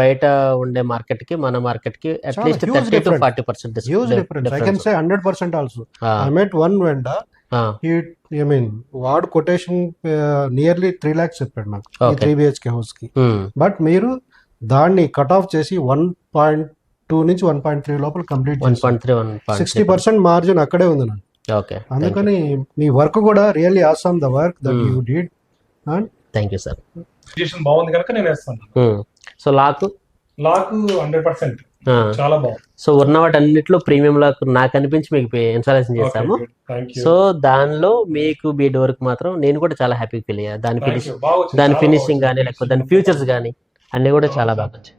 బయట ఉండే మార్కెట్ కి మన మార్కెట్ కి at least 30 to 40% huge difference. I can say 100% also. I met one vendor, వాడు కొటేషన్ నియర్లీ 3 lakhs చెప్పాడు నాకు ఈ 3 BHK హౌస్ కి. బట్ మీరు దాన్ని కట్ ఆఫ్ చేసి 1.2 నుంచి 1.3 లోపల కంప్లీట్ 60% మార్జిన్ అక్కడే ఉంది నాకు. అందుకని మీ వర్క్ కూడా really awesome, the work that you did. Thank you sir. బాగుంది కనుక నేను వేస్తాను. సో లాకు 100% చాలా బాగుంది. సో ఉన్న వాటి అన్నిట్లో ప్రీమియం లాక్ నాకు అనిపించి మీకు ఇన్స్టాలేషన్ చేస్తాము. సో దానిలో మీకు మీ డోర్ కి మాత్రం నేను కూడా చాలా హ్యాపీ ఫీల్ అయ్యా. దాని ఫినిషింగ్ కానీ లేకపోతే దాని ఫీచర్స్ కానీ అన్ని కూడా చాలా బాగా వచ్చాయి.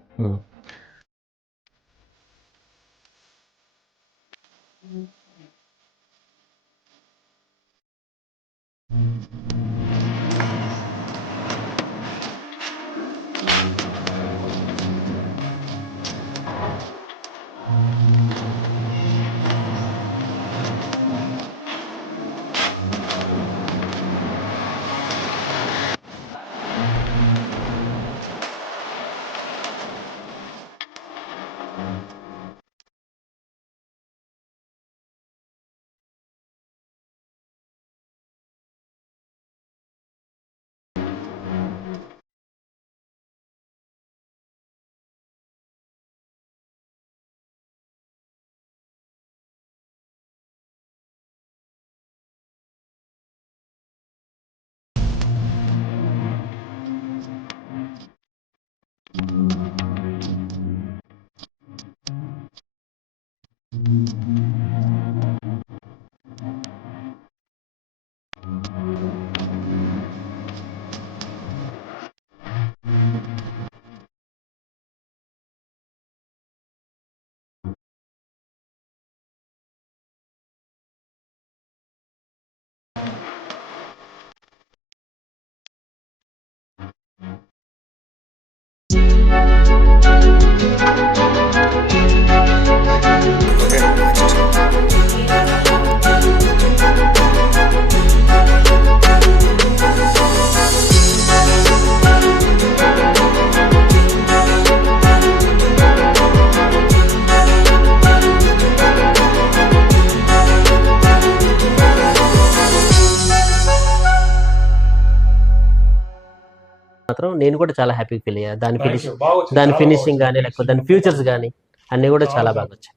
మాత్రం నేను కూడా చాలా హ్యాపీ ఫీల్ అయ్యా. దాని ఫినిషింగ్ కానీ లేకపోతే దాని ఫీచర్స్ కానీ అన్ని కూడా చాలా బాగా వచ్చాయి.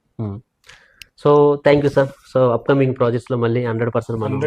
So thank you sir. So upcoming projects లో మళ్ళీ 100% మనం